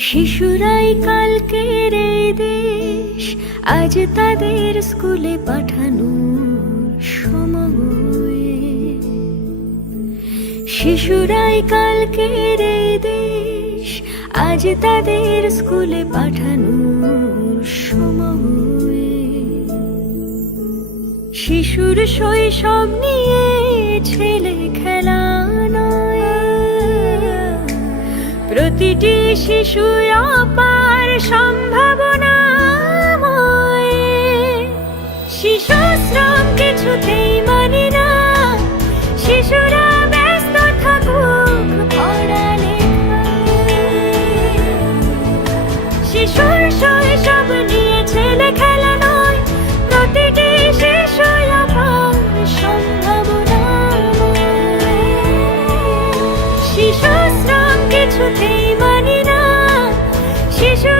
শিশুরাই কালকের এই দেশ, আজ তাদের স্কুলে পাঠানো সময়। শিশুরাই কালকের এই দেশ, আজ তাদের স্কুলে পাঠানোর সময়। শিশুর শৈশব নিয়ে ছেলে খেলা প্রতিটি শিশু অপার সম্ভাবনা শিশু শ্রম কিছুতেই মানি না। শিশুরা শিশুর শৈশব কিছুতেই শিশুরা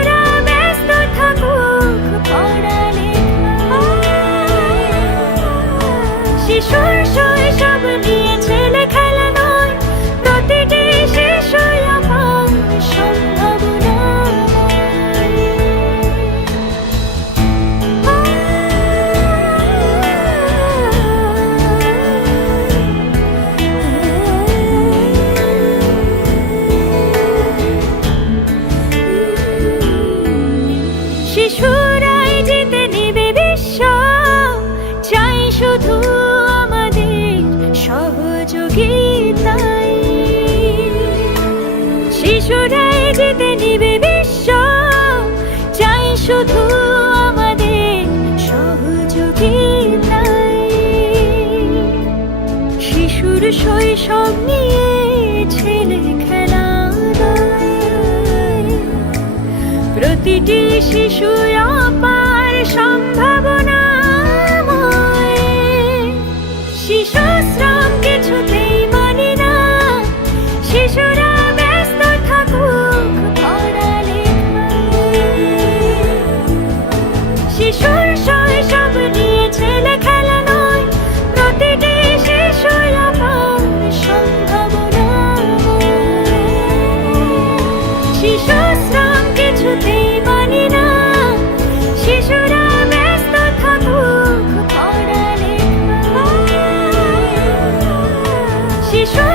প্রতিটি শিশু অপার 你说。